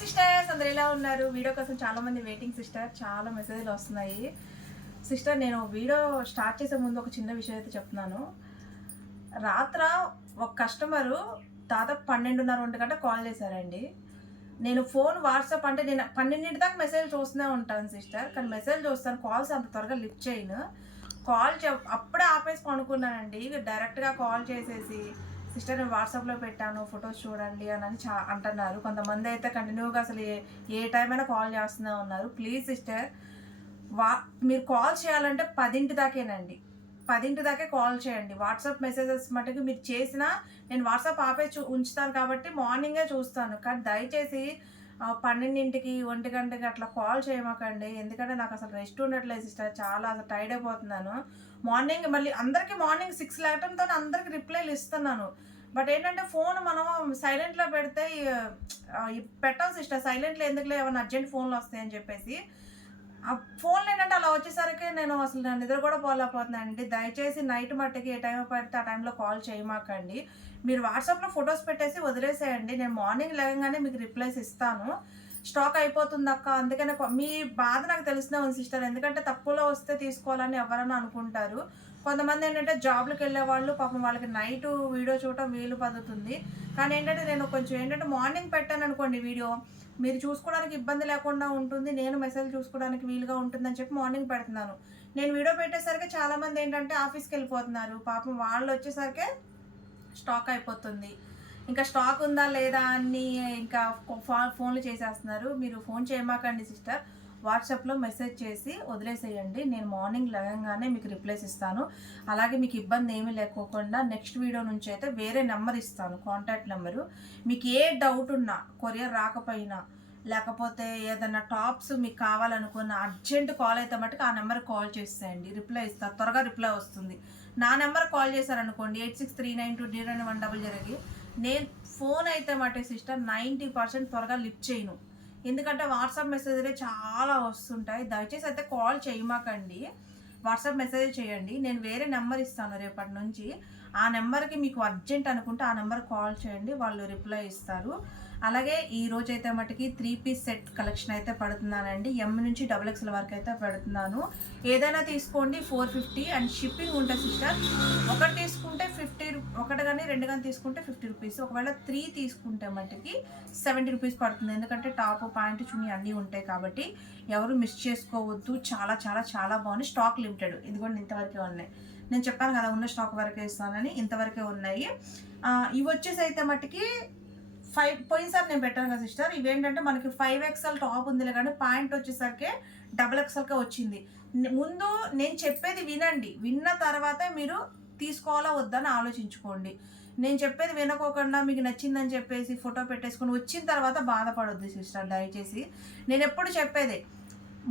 Sisters అందరు ఎలా ఉన్నారు? వీడియో కోసం చాలా మంది వెయిటింగ్ సిస్టర్. చాలా మెసేజ్లు వస్తున్నాయి. సిస్టర్ నేను వీడియో స్టార్ట్ చేసే ముందు ఒక చిన్న విషయం అయితే చెప్తున్నాను. రాత్ర ఒక కస్టమరు దాదాపు పన్నెండున్నర ఒంటి గంట కాల్ చేశారండి. నేను ఫోన్ వాట్సాప్ అంటే నేను పన్నెండింటి దాకా మెసేజ్ చూస్తూనే ఉంటాను సిస్టర్ కానీ మెసేజ్ చూస్తాను కాల్స్ అంత త్వరగా లిఫ్ట్ చేయను. కాల్ చె అప్పుడే ఆపేసి పనుకున్నానండి. డైరెక్ట్గా కాల్ చేసేసి సిస్టర్ నేను వాట్సాప్లో పెట్టాను ఫొటోస్ చూడండి అని అని చా అంటున్నారు. కొంతమంది అయితే కంటిన్యూగా అసలు ఏ ఏ టైం అయినా కాల్ చేస్తూనే ఉన్నారు. ప్లీజ్ సిస్టర్ వా మీరు కాల్ చేయాలంటే పదింటి దాకేనండి. పదింటి దాకే కాల్ చేయండి. వాట్సాప్ మెసేజెస్ మటుకు మీరు చేసినా నేను వాట్సాప్ ఆపే చూ ఉంచుతాను కాబట్టి మార్నింగే చూస్తాను. కానీ దయచేసి పన్నెండింటికి ఒంటి గంటకి అట్లా కాల్ చేయమాకండి. ఎందుకంటే నాకు అసలు రెస్ట్ ఉండట్లేదు సిస్టర్ చాలా అసలు టైర్డ్ అయిపోతున్నాను. మార్నింగ్ మళ్ళీ అందరికీ మార్నింగ్ సిక్స్ లేవటంతో అందరికి రిప్లైలు ఇస్తున్నాను. బట్ ఏంటంటే ఫోన్ మనం సైలెంట్లో పెడితే పెట్టాల్సి ఇష్టం సైలెంట్లో ఎందుకులే ఏమైనా అర్జెంట్ ఫోన్లు వస్తాయని చెప్పేసి ఆ ఫోన్లు ఏంటంటే అలా వచ్చేసరికి నేను అసలు నా నిద్ర కూడా పోలేకపోతున్నానండి. దయచేసి నైట్ మట్టుకి ఏ టైం పడితే ఆ టైంలో కాల్ చేయమాకండి. మీరు వాట్సాప్లో ఫొటోస్ పెట్టేసి వదిలేసేయండి. నేను మార్నింగ్ లేవగానే మీకు రిప్లైస్ ఇస్తాను. స్టాక్ అయిపోతుంది అక్క అందుకనే మీ బాధ నాకు తెలిసిన ఉంది సిస్టర్. ఎందుకంటే తక్కువలో వస్తే తీసుకోవాలని ఎవరైనా అనుకుంటారు. కొంతమంది ఏంటంటే జాబ్లకు వెళ్ళే వాళ్ళు పాపం వాళ్ళకి నైట్ వీడియో చూడటం వీలు పదుతుంది. కానీ ఏంటంటే నేను కొంచెం ఏంటంటే మార్నింగ్ పెట్టాను అనుకోండి వీడియో. మీరు చూసుకోవడానికి ఇబ్బంది లేకుండా ఉంటుంది. నేను మెసేజ్ చూసుకోవడానికి వీలుగా ఉంటుందని చెప్పి మార్నింగ్ పెడుతున్నాను. నేను వీడియో పెట్టేసరికి చాలామంది ఏంటంటే ఆఫీస్కి వెళ్ళిపోతున్నారు. పాపం వాళ్ళు వచ్చేసరికి స్టాక్ అయిపోతుంది. ఇంకా స్టాక్ ఉందా లేదా అని ఇంకా ఫోన్లు చేసేస్తున్నారు. మీరు ఫోన్ చేయమాకండి సిస్టర్. వాట్సాప్లో మెసేజ్ చేసి వదిలేసేయండి. నేను మార్నింగ్ లగంగానే మీకు రిప్లైస్ ఇస్తాను. అలాగే మీకు ఇబ్బంది ఏమీ లేకోకుండా నెక్స్ట్ వీడియో నుంచి అయితే వేరే నెంబర్ ఇస్తాను కాంటాక్ట్ నెంబరు. మీకు ఏ డౌట్ ఉన్నా కొరియర్ రాకపోయినా లేకపోతే ఏదైనా టాప్స్ మీకు కావాలనుకున్న అర్జెంట్ కాల్ అయితే మటుకు ఆ నెంబర్ కాల్ చేసేయండి. రిప్లై ఇస్తా. త్వరగా రిప్లై వస్తుంది. నా నెంబర్ కాల్ చేశారనుకోండి eight six three nine two zero one double జరిగి నేను ఫోన్ అయితే మటే సిస్టర్ నైంటీ పర్సెంట్ త్వరగా లిఫ్ట్ చేయను. ఎందుకంటే వాట్సాప్ మెసేజ్లే చాలా వస్తుంటాయి. దయచేసి అయితే కాల్ చేయమాకండి. వాట్సాప్ మెసేజ్ చేయండి. నేను వేరే నెంబర్ ఇస్తాను రేపటి నుంచి. ఆ నెంబర్కి మీకు అర్జెంట్ అనుకుంటే ఆ నెంబర్ కాల్ చేయండి. వాళ్ళు రిప్లై ఇస్తారు. అలాగే ఈ రోజు అయితే మటుకి త్రీ పీస్ సెట్ కలెక్షన్ అయితే పడుతున్నానండి. ఎం నుంచి డబుల్ ఎక్స్ఎల్ వరకు అయితే పెడుతున్నాను. ఏదైనా తీసుకోండి ఫోర్ ఫిఫ్టీ అండ్ షిప్పింగ్ ఉంటుంది సిస్టర్ ఒకటి తీసుకుంటే ఫిఫ్టీ ఒకటి కానీ రెండు కానీ తీసుకుంటే ఫిఫ్టీ రూపీస్. ఒకవేళ త్రీ తీసుకుంటే మట్టుకి సెవెంటీ రూపీస్ పడుతుంది. ఎందుకంటే టాప్ ప్యాంట్ చున్నీ అన్నీ ఉంటాయి కాబట్టి ఎవరు మిస్ చేసుకోవద్దు. చాలా చాలా చాలా బాగుంది. Stock limited. ఇది కూడా ఇంతవరకే ఉన్నాయి. నేను చెప్పాను కదా ఉన్న స్టాక్ వరకే ఇస్తానని ఇంతవరకే ఉన్నాయి. ఇవి వచ్చేసి అయితే మట్టుకి ఫైవ్ పోయినసారి నేను పెట్టాను కదా సిస్టర్. ఇవేంటంటే మనకి ఫైవ్ ఎక్స్ఎల్ టాప్ ఉందిలే కానీ పాయింట్ వచ్చేసరికి డబుల్ ఎక్స్ఎల్కే వచ్చింది. ముందు నేను చెప్పేది వినండి. విన్న తర్వాతే మీరు తీసుకోవాలా వద్దని ఆలోచించుకోండి. నేను చెప్పేది వినకోకుండా మీకు నచ్చిందని చెప్పేసి ఫోటో పెట్టేసుకొని వచ్చిన తర్వాత బాధపడొద్దు సిస్టర్ దయచేసి. నేను ఎప్పుడు చెప్పేదే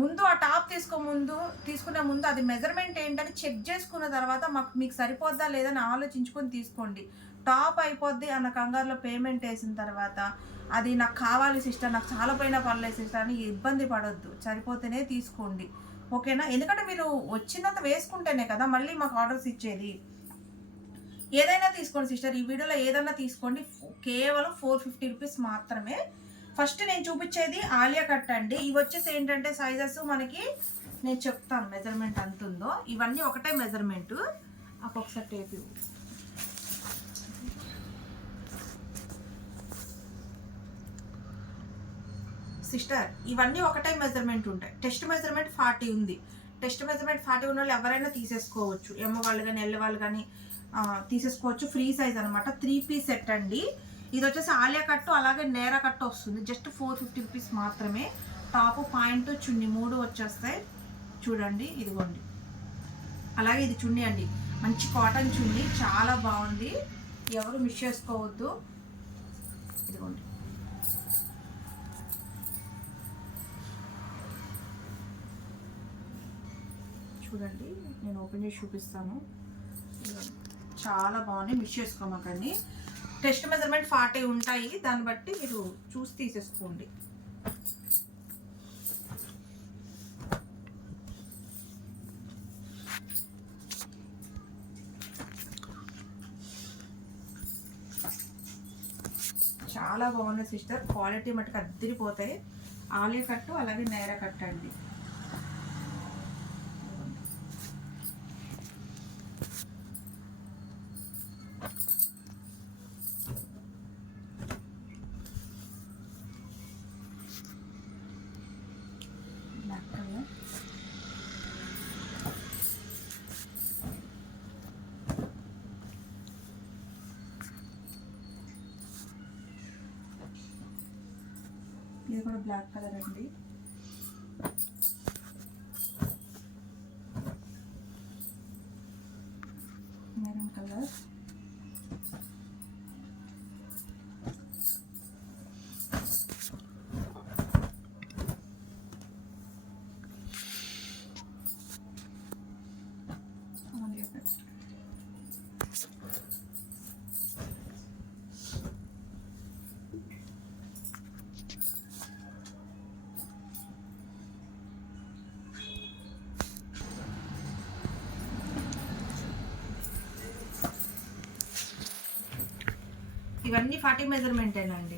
ముందు ఆ టాప్ తీసుకో ముందు తీసుకునే ముందు అది మెజర్మెంట్ ఏంటని చెక్ చేసుకున్న తర్వాత మాకు మీకు సరిపోద్దా లేదని ఆలోచించుకొని తీసుకోండి. టాప్ అయిపోద్ది అన్న కంగారులో పేమెంట్ వేసిన తర్వాత అది నాకు కావాలి సిస్టర్ నాకు చాలా పైన పర్లేదు సిస్టర్ అని ఇబ్బంది పడొద్దు. సరిపోతేనే తీసుకోండి. ఓకేనా? ఎందుకంటే మీరు వచ్చినంత వేసుకుంటేనే కదా మళ్ళీ మాకు ఆర్డర్స్ ఇచ్చేది. ఏదైనా తీసుకోండి సిస్టర్. ఈ వీడియోలో ఏదైనా తీసుకోండి. కేవలం ఫోర్ ఫిఫ్టీ రూపీస్ మాత్రమే. ఫస్ట్ నేను చూపించేది ఆలియా కట్ అండి. ఇవి వచ్చేసి ఏంటంటే సైజెస్ మనకి నేను చెప్తాను మెజర్మెంట్ ఎంత ఉందో. ఇవన్నీ ఒకటే మెజర్మెంట్ ఒక్కొక్కసారి టేప్ సిస్టర్ ఇవన్నీ ఒకటే మెజర్మెంట్ ఉంటాయి. టెస్ట్ మెజర్మెంట్ ఫార్టీ ఉంది. టెస్ట్ మెజర్మెంట్ ఫార్టీ ఉన్న వాళ్ళు ఎవరైనా తీసేసుకోవచ్చు. ఎమ్మ వాళ్ళు కానీ ఎల్ల వాళ్ళు కానీ తీసేసుకోవచ్చు. ఫ్రీ సైజ్ అనమాట త్రీ పీస్ సెట్ అండి. ఇది వచ్చేసి ఆలియా కట్టు అలాగే నేరా కట్టు వస్తుంది. జస్ట్ ఫోర్ ఫిఫ్టీ రూపీస్ మాత్రమే. టాప్ పాయింట్ చున్ని మూడు వచ్చేస్తాయి. చూడండి ఇదిగోండి. అలాగే ఇది చున్నీ అండి. మంచి కాటన్ చున్నీ. చాలా బాగుంది. ఎవరు మిస్ చేసుకోవద్దు. ఇదిగోండి. చూడండి నేను ఓపెన్ చేసి చూపిస్తాను. చాలా బాగున్నాయి మిస్ చేసుకోమాకండి. టెస్ట్ మెజర్మెంట్ ఫార్టీ ఉంటాయి దాన్ని బట్టి మీరు చూసి తీసేసుకోండి. చాలా బాగున్నాయి సిస్టర్ క్వాలిటీ మటుకు అద్దరిపోతాయి. ఆలియా కట్టు అలాగే నేర కట్టండి. అండి బ్లాక్ కలర్ ఇది కూడా బ్లాక్ కలర్ అండి. Maroon colour. ఇవన్నీ ఫార్టీ మెజర్మెంటేనండి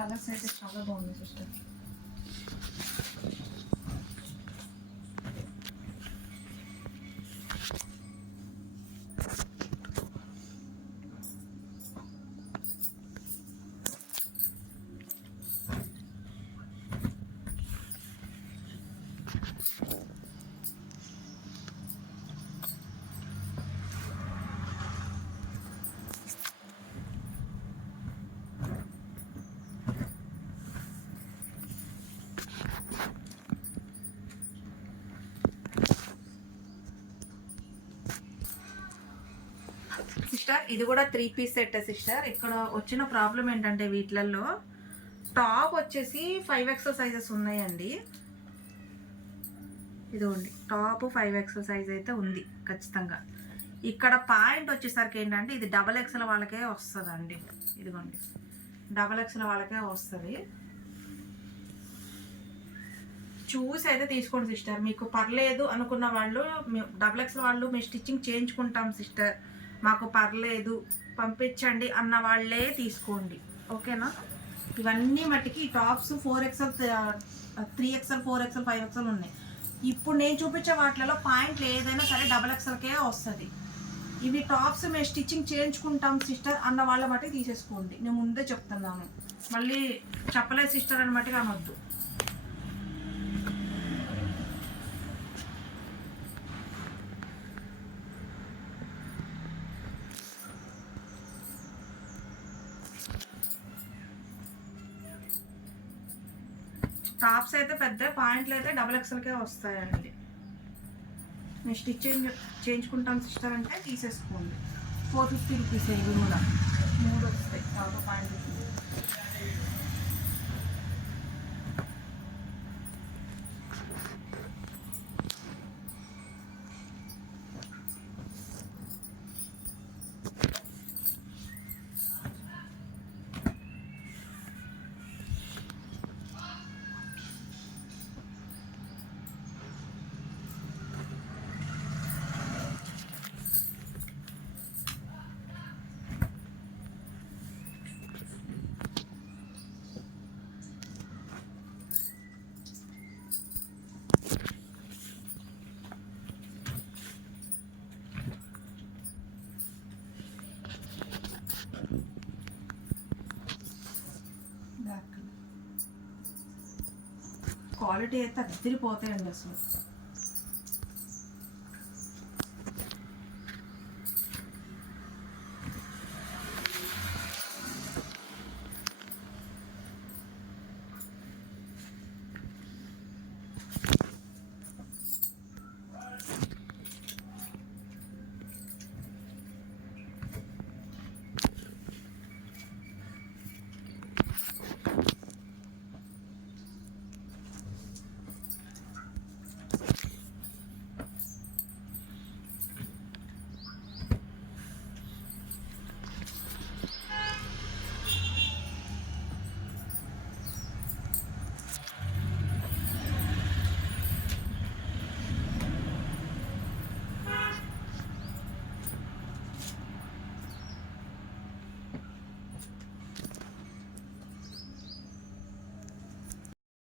కలర్స్ అయితే చాలా బాగున్నాయి సిస్టర్ సిస్టర్ ఇది కూడా త్రీ పీస్ సెట్ సిస్టర్. ఇక్కడ వచ్చిన ప్రాబ్లం ఏంటంటే వీటిలలో టాప్ వచ్చేసి ఫైవ్ ఎక్సెల్ సైజెస్ ఉన్నాయండి. ఇదిగోండి టాప్ ఫైవ్ ఎక్సెల్ సైజ్ అయితే ఉంది ఖచ్చితంగా. ఇక్కడ పాయింట్ వచ్చేసరికి ఏంటంటే ఇది డబల్ ఎక్సెల్ వాళ్ళకే వస్తుందండి. ఇదిగోండి డబల్ ఎక్సెల్ వాళ్ళకే వస్తుంది. చూసి అయితే తీసుకోండి సిస్టర్. మీకు పర్లేదు అనుకున్న వాళ్ళు డబుల్ ఎక్స్ వాళ్ళు మేము స్టిచ్చింగ్ చేయించుకుంటాం సిస్టర్. మాకు పర్లేదు పంపించండి అన్న వాళ్ళే తీసుకోండి. ఓకేనా? ఇవన్నీ మట్టికి tops four XL three XL four XL five XL ఉన్నాయి. ఇప్పుడు నేను చూపించే వాటిలలో పాయింట్లు ఏదైనా సరే డబల్ ఎక్స్ఎల్కే వస్తుంది. ఇవి టాప్స్ మేము స్టిచ్చింగ్ చేయించుకుంటాం సిస్టర్ అన్న వాళ్ళ మట్టి తీసేసుకోండి. నేను ముందే చెప్తున్నాను. మళ్ళీ చెప్పలేదు సిస్టర్ అని మట్టి అనొద్దు. టాప్స్ అయితే పెద్ద పాయింట్లు అయితే డబల్ ఎక్స్ఎల్కే వస్తాయండి. నేను స్టిచ్ చేంజ్ చేయించుకుంటాను సిస్టర్ అంటే తీసేసుకోండి. ఫోర్ ఫిఫ్టీ రూపీస్ ఇవి కూడా. మూడు వస్తాయి. చాలా పాయింట్ క్వాలిటీ అయితే అద్దరిపోతాయండి అసలు.